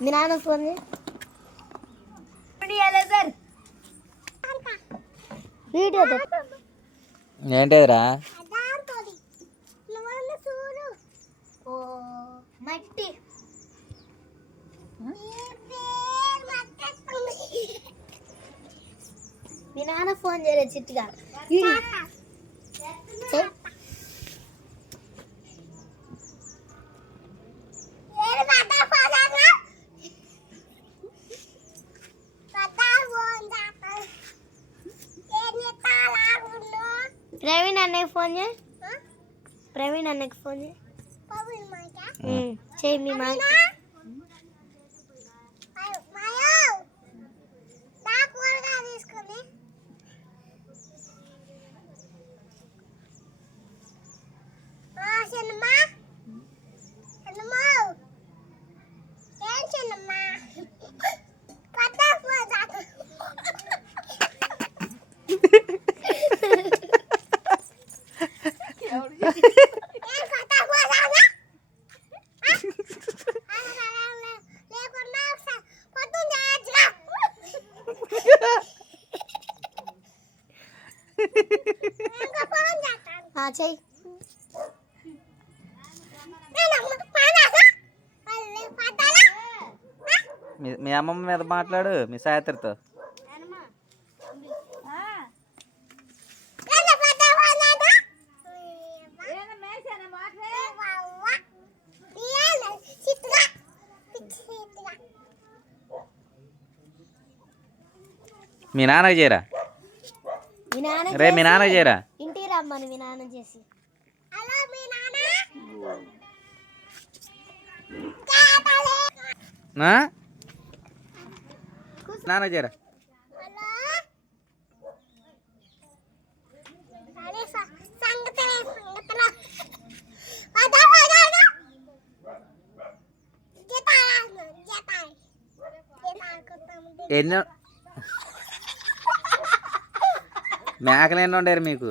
మీ నాన్న phone sir? Video ఏంటిదిరా? ఓ మట్టి. మీ నాన్న ఫోన్ చేయలేదు చిట్టుగా వీడియో చెయ్. ప్రవీణ్ అన్నయ్య ఫోన్ చేయి. ప్రవీణ్ అన్నకి ఫోన్ చేయి. చేయి మీ మా ఆ, చెయ్యి మీ అమ్మమ్మ మీద మాట్లాడు మీ సాయత్రితో మీ నాన్నకి చేయరా నాన్న రే మీ నాన్నకి చేయరా ఇంటికి రమ్మని మీ నాన్న చేసి. నా? నాన్నకి చేయరా ఎన్నో మేకలు ఎన్ని ఉండేరు మీకు.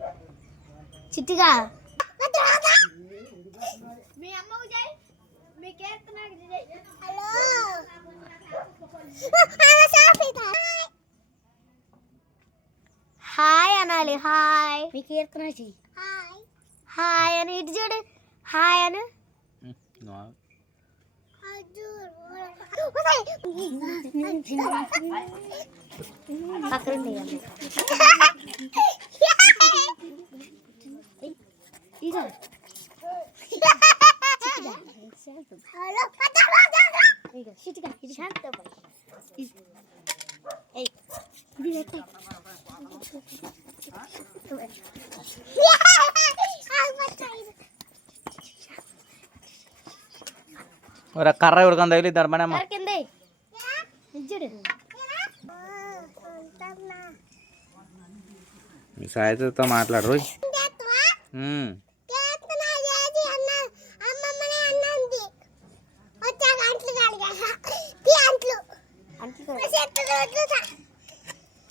చిట్టిగా మీ అమ్మకు జై మీ కీర్తనకు జై హలో హాయ్ అనాలి హాయ్ మీ కీర్తన హాయ్ హాయ్ అని ఇటు చూడు హాయ్ అను పక్కన ఒరే కర్ర ఉడకని తగిలిద్దారు మనమ్మ కిందే చూడు మీ సాయత్రితో మాట్లాడు రోజు ఉమ్. అంట్లో ఎట్ర దుత్తు ఊలిపోతాయి వండుకొని చక్కలు పెట్టి నీ పేరు చెప్పరా చెప్పు నా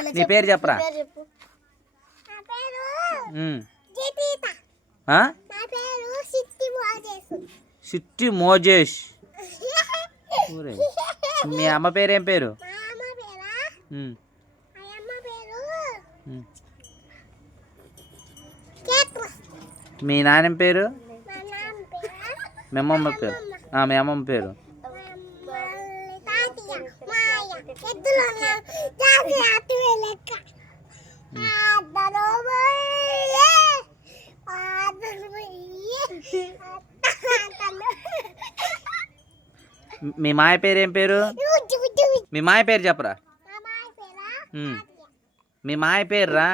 నీ పేరు చెప్పరా? సిట్టి మోజేష్ మీ అమ్మ పేరు ఏం పేరు? మీ నాన్న పేరు? మీ అమ్మమ్మ పేరు. మీ అమ్మమ్మ పేరు. మీ మాయ పేరు ఏం పేరు? మీ మాయ పేరు చెప్పరా? మీ మాయ పేర్రా?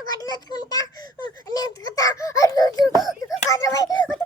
કટલું ચૂંટા અને કટા અલ્લું ચૂંટા